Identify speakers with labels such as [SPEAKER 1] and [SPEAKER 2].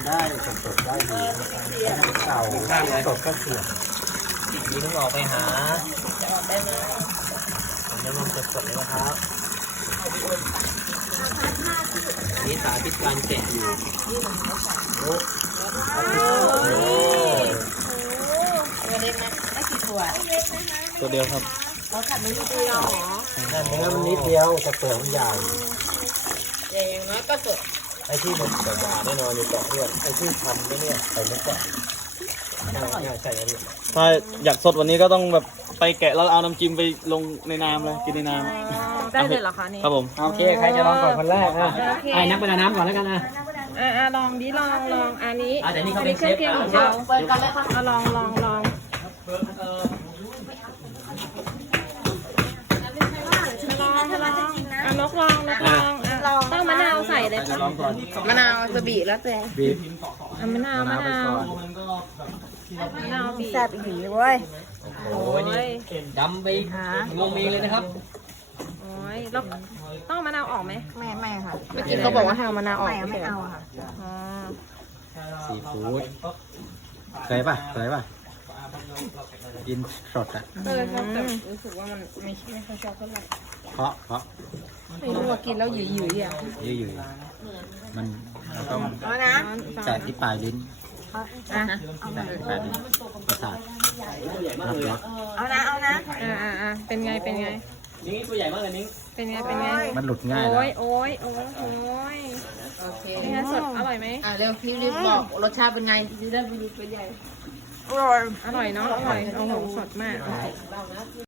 [SPEAKER 1] ได้สดๆได้ดีเก่าสดก็เสื่อม
[SPEAKER 2] นี่ต้องออกไปหาจะออกได้ไหมผมจะลองสดๆเลยนะครับนี่สาธิตการแกะอยู่
[SPEAKER 3] ตัวเล็กนะได้กี่ตัว
[SPEAKER 2] ตัวเดียวครับ
[SPEAKER 3] เราขัดมันนิดเดียวเหรอ
[SPEAKER 1] นั่นเนื้อมันนิดเดียวแต่เปลือกมันใหญ่
[SPEAKER 3] แต่อย่างน้อยก็สด
[SPEAKER 1] ไอ้ที่มันแบบหวานแน่นอนอยู่เกาะเลือดไอ้ที่ทำเนี่ยใส่เนื้อแกะง่ายใส่อันนี้
[SPEAKER 4] ถ้าอยากสดวันนี้ก็ต้องแบบไปแกะแล้วเอาน้ำจิ้มไปลงในน้ำเลยกินในน้ำ
[SPEAKER 3] ได้เลยเหรอคะนี่
[SPEAKER 4] ครับผม
[SPEAKER 1] โอเคใครจะลองก่อนคนแรกอ่ะ
[SPEAKER 2] ไอ้นักประดาน้ำก่อนแล้วกันนะ
[SPEAKER 3] ลองดิลองอันนี้
[SPEAKER 2] เดี๋ยวนี้เขาเป็นเชฟ
[SPEAKER 3] เครื่องของเราเปิดกันเลยค่ะลองลองลองนกลองต้องมะนาวใส่เลยค่ะมะนาวจะบีแล้วแต่
[SPEAKER 1] บีบ
[SPEAKER 3] มะนาว
[SPEAKER 1] ไปก่อน
[SPEAKER 3] มะนาวบีแซ่บอีกทีเว้ย
[SPEAKER 2] โอ้ยนี่ดำไปงงมีเลยนะครับ
[SPEAKER 3] โอ้ยแล้วต้องมะนาวออกไหม
[SPEAKER 5] ไม่ค่ะ
[SPEAKER 3] เมื่อกี้เขาบอกว่าให้เอามะนาวออก
[SPEAKER 5] ไม่เอาค่ะ
[SPEAKER 3] อ๋อ
[SPEAKER 1] ซีฟู้ดเคยป่ะกินสดอ่ะ
[SPEAKER 3] ครับแต่รู้สึกว่ามันไม่ค่อยชอบเท่าไหร่
[SPEAKER 1] เพราะ
[SPEAKER 3] ไม่รู้ว่ากินแล้วหยืดๆอ่ะ
[SPEAKER 1] อยู่ๆมันเราต้อง
[SPEAKER 5] เอานะ
[SPEAKER 1] แตะที่ปลายลิ้น
[SPEAKER 3] อ่ะ
[SPEAKER 1] แตะที่ปลายลิ้นประสาทรับรส
[SPEAKER 5] เอานะ
[SPEAKER 3] เป็นไง
[SPEAKER 2] นิ้งตัวใหญ่มากเลยนิ้ง
[SPEAKER 3] เป็นไง
[SPEAKER 1] มันหลุดง่ายแล้ว
[SPEAKER 3] โอ้ย
[SPEAKER 5] โอเค
[SPEAKER 3] เป็นไงสดอร่อยไหม
[SPEAKER 5] เร็วพี่รีบบอกรสชาติเป็นไงจะได้ไปดูตัวใหญ่
[SPEAKER 3] อร่อยเนาะ อร่อย โอ้โห สดมาก